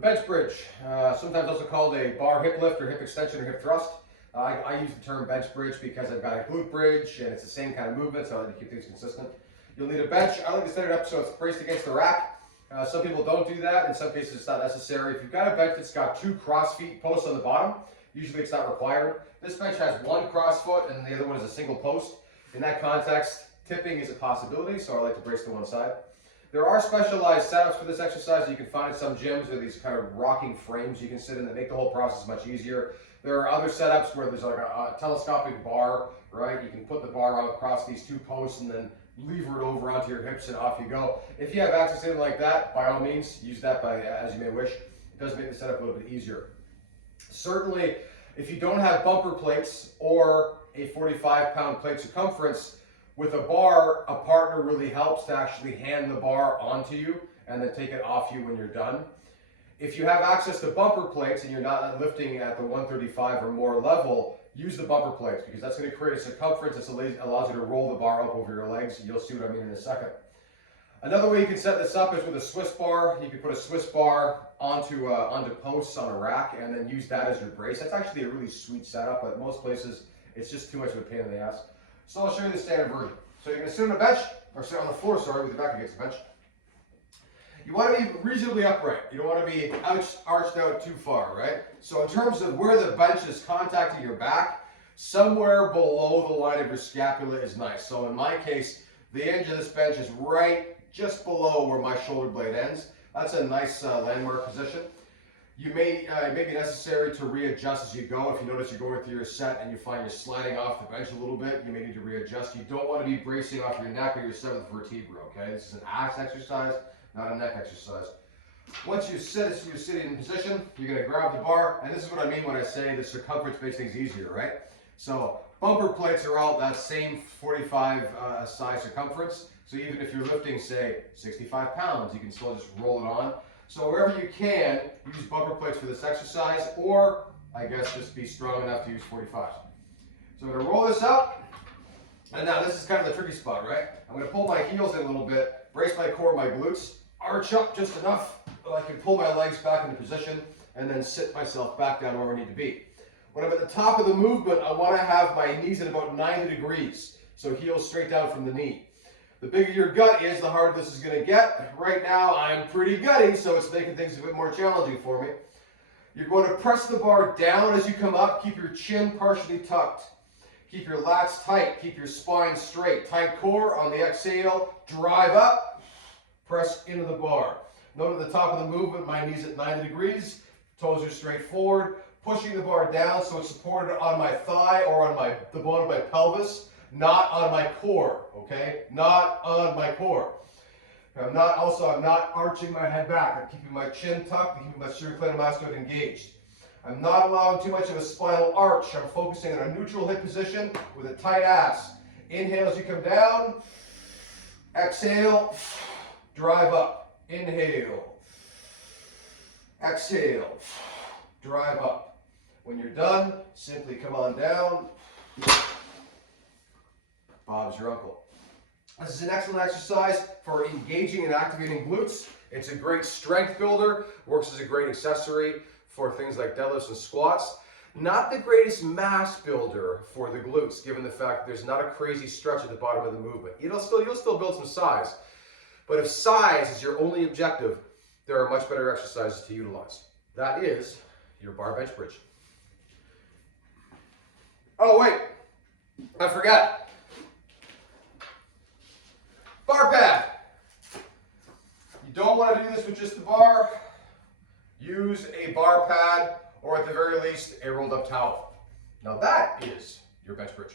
bench bridge, sometimes also called a bar hip lift or hip extension or hip thrust. I use the term bench bridge because I've got a glute bridge and it's the same kind of movement, so I like to keep things consistent. You'll need a bench. I like to set it up so it's braced against the rack. Some people don't do that. In some cases, it's not necessary. If you've got a bench that's got 2 cross feet posts on the bottom, usually it's not required. This bench has 1 cross foot and the other one is a single post. In that context, tipping is a possibility, so I like to brace to one side. There are specialized setups for this exercise that you can find at some gyms. There are these kind of rocking frames you can sit in that make the whole process much easier. There are other setups where there's like a telescopic bar, right? You can put the bar across these 2 posts and then lever it over onto your hips and off you go. If you have access to anything like that, by all means, use that as you may wish. It does make the setup a little bit easier. Certainly, if you don't have bumper plates or a 45-pound plate circumference, with a bar, a partner really helps to actually hand the bar onto you and then take it off you when you're done. If you have access to bumper plates and you're not lifting at the 135 or more level, use the bumper plates because that's going to create a circumference that allows you to roll the bar up over your legs. You'll see what I mean in a second. Another way you can set this up is with a Swiss bar. You can put a Swiss bar onto posts on a rack and then use that as your brace. That's actually a really sweet setup, but most places it's just too much of a pain in the ass. So I'll show you the standard version. So you're going to sit on the bench, or sit on the floor, sorry, with your back against the bench. You want to be reasonably upright. You don't want to be arched out too far, right? So in terms of where the bench is contacting your back, somewhere below the line of your scapula is nice. So in my case, the edge of this bench is right just below where my shoulder blade ends. That's a nice landmark position. It may be necessary to readjust as you go. If you notice you're going through your set and you find you're sliding off the bench a little bit, you may need to readjust. You don't want to be bracing off your neck or your 7th vertebra, okay? This is an axe exercise, not a neck exercise. Once you sit, you're sitting in position, you're going to grab the bar, and this is what I mean when I say the circumference makes things easier, right? So bumper plates are all that same 45 size circumference. So even if you're lifting, say, 65 pounds, you can still just roll it on. So wherever you can, use bumper plates for this exercise, or I guess just be strong enough to use 45s. So I'm going to roll this up, and now this is kind of the tricky spot, right? I'm going to pull my heels in a little bit, brace my core, my glutes, arch up just enough that I can pull my legs back into position, and then sit myself back down where I need to be. When I'm at the top of the movement, I want to have my knees at about 90 degrees, so heels straight down from the knee. The bigger your gut is, the harder this is going to get. Right now, I'm pretty gutty, so it's making things a bit more challenging for me. You're going to press the bar down as you come up. Keep your chin partially tucked. Keep your lats tight. Keep your spine straight. Tight core on the exhale. Drive up. Press into the bar. Note at the top of the movement, my knees at 90 degrees. Toes are straight forward. Pushing the bar down so it's supported on my thigh or on the bone of my pelvis. Not on my core, okay? Not on my core. I'm not arching my head back. I'm keeping my chin tucked, I'm keeping my sternocleidomastoid engaged. I'm not allowing too much of a spinal arch. I'm focusing on a neutral hip position with a tight ass. Inhale as you come down. Exhale, drive up. Inhale. Exhale, drive up. When you're done, simply come on down. Bob's your uncle. This is an excellent exercise for engaging and activating glutes. It's a great strength builder, works as a great accessory for things like deadlifts and squats. Not the greatest mass builder for the glutes, given the fact that there's not a crazy stretch at the bottom of the movement. You'll still build some size. But if size is your only objective, there are much better exercises to utilize. That is your bar bench bridge. Oh wait, I forgot. Bar pad. You don't want to do this with just the bar. Use a bar pad or at the very least a rolled up towel. Now that is your bench bridge.